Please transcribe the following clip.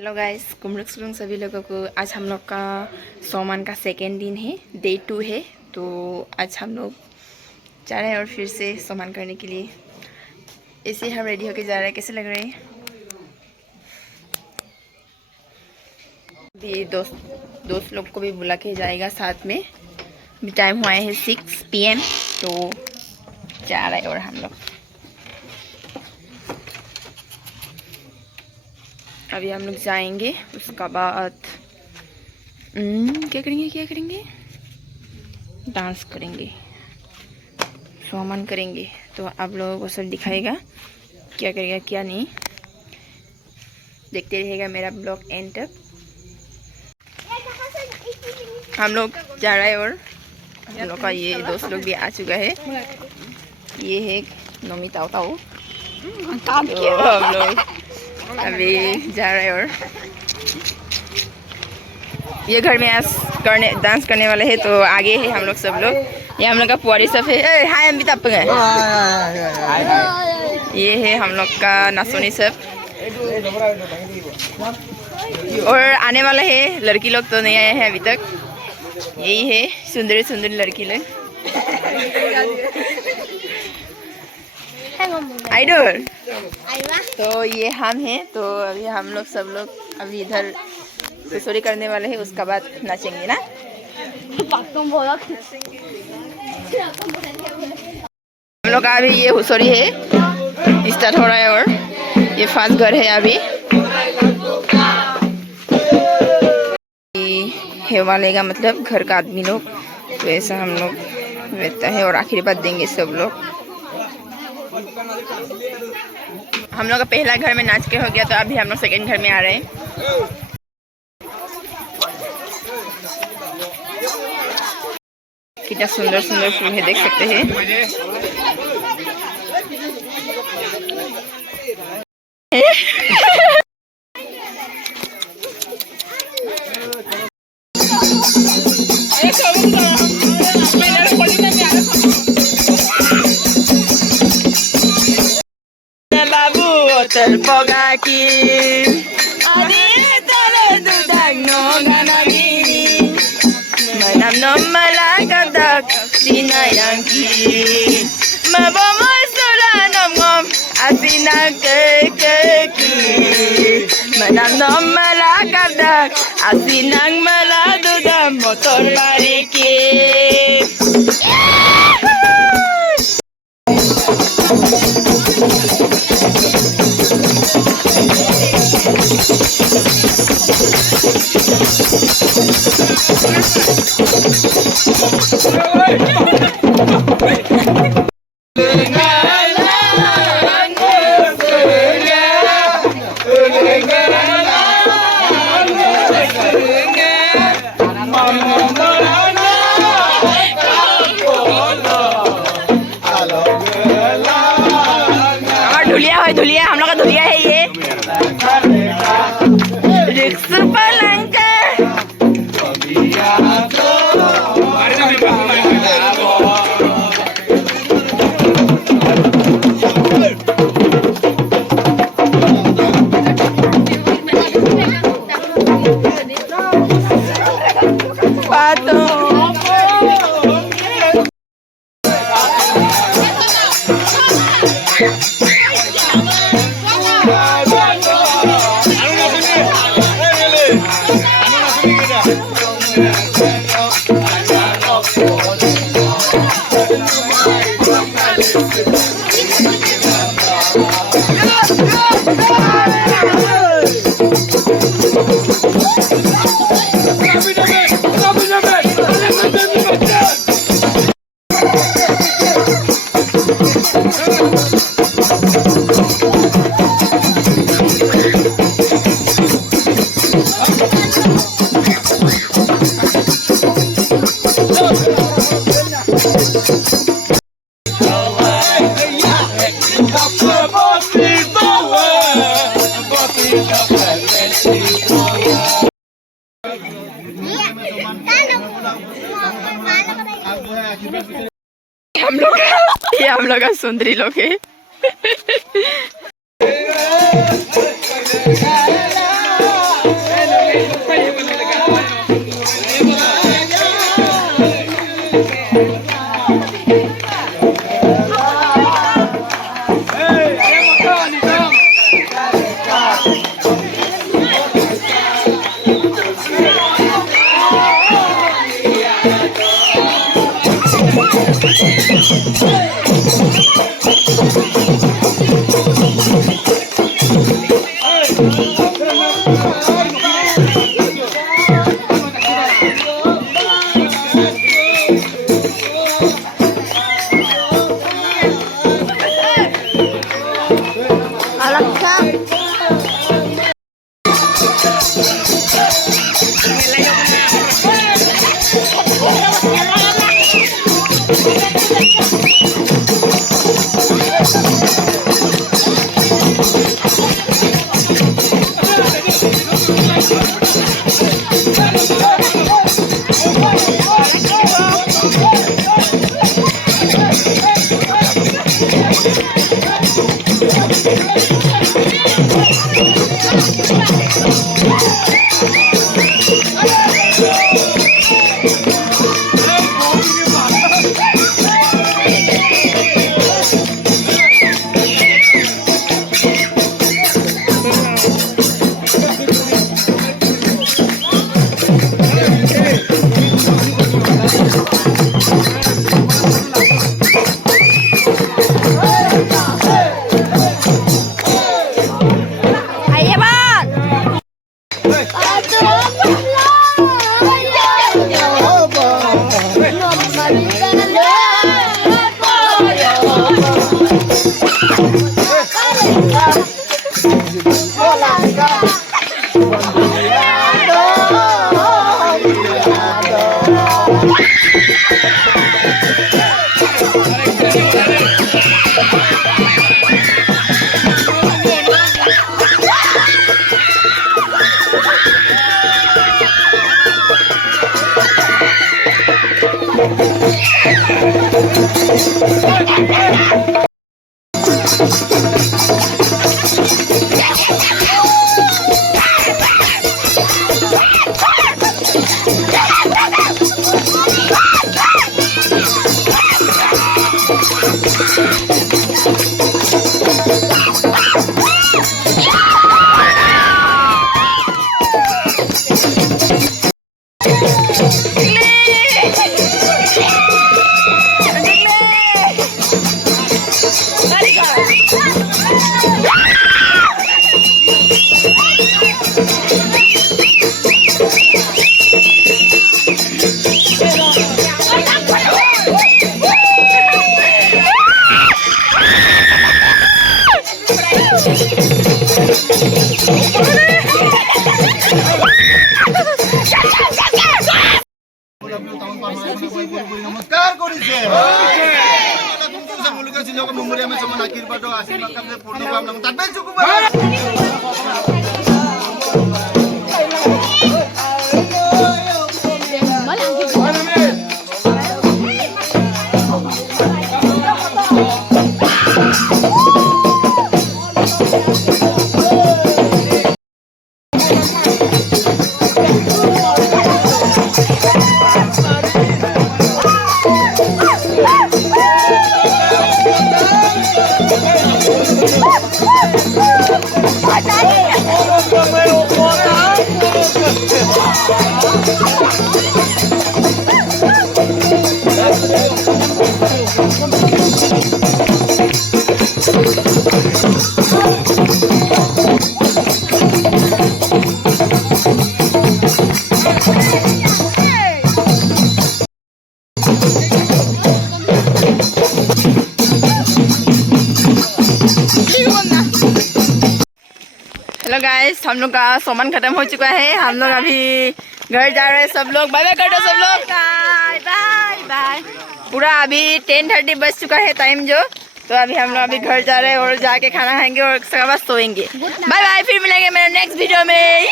Hello guys, कुमरुक सुरुंग सभी लोगों को। आज हम लोग का सोमन का सेकेंड दिन है, डे 2 है। तो आज हम लोग जा रहे हैं और फिर से सोमन करने के लिए। ऐसे हम रेडी होके जा रहे हैं। कैसे लग रहे हैं? भी दोस्त लोग को भी बुला के जाएगा साथ में। भी टाइम हुआ है 6 PM, तो जा रहे हैं और हम लोग अभी हम लोग जाएंगे। उसका बाद क्या करेंगे? डांस करेंगे, सोमन करेंगे। तो आप लोगों को सब दिखाएगा क्या करेगा क्या नहीं। देखते रहिएगा मेरा ब्लॉग एंड तक। हम लोग जा रहे हैं और हम लोग का ये दोस्त लोग भी आ चुका है। ये है नोमी ताऊ ताऊ। तो हम लोग अभी जा रहे हैं और ये घर में डांस करने वाले हैं। तो आगे है हम लोग सब लोग। ये हम लोग का पुआरी सब है। हाय अमिताभ, ये है हम लोग का नासोनी सब। और आने वाला है लड़की लोग, तो नहीं आए हैं अभी तक। यही है सुंदर सुंदर लड़की लोग। आइडल। तो ये हम हैं। तो अभी हम लोग सब लोग अभी इधर हुसोरी करने वाले हैं। उसका बाद नाचेंगे ना। हम लोग का अभी ये हुसोरी है, स्टार्ट हो रहा है। और ये फर्स्ट घर है अभी। हेवा लेगा मतलब घर का आदमी लोग। तो ऐसा हम लोग रहता है और आखिरी बात देंगे सब लोग। हम लोग का पहला घर में नाच के हो गया, तो अभी हम लोग सेकंड घर में आ रहे हैं। कितना सुंदर सुंदर फूल है, देख सकते हैं। babu terpogaki manam no malagadak sinayangki mabomoy sulanom ngom asinang kekeki manam no malagadak asinang maladudam motor bariki. Dhulia हम लोग का धुलिया है ये। रिक्शा पलंका हम लोग का सुंदरी लोग है। नमस्कार কৰিছে मुलुगा जिल्लाको मुमुरियामा सम्म आखिरबाट आशीर्वाद कामले पूर्ण कामना तात्बै चुकुमा हेलो गाइस, हम लोग का सामान खत्म हो चुका है। हम लोग अभी घर जा रहे हैं। सब लोग बाय बाय कर दो सब लोग। Bye bye bye. पूरा अभी 10:30 बज चुका है टाइम जो, तो अभी हम लोग अभी घर जा रहे हैं और जाके खाना खाएंगे और उसके बाद सोएंगे। बाय बाय, फिर मिलेंगे मेरे नेक्स्ट वीडियो में।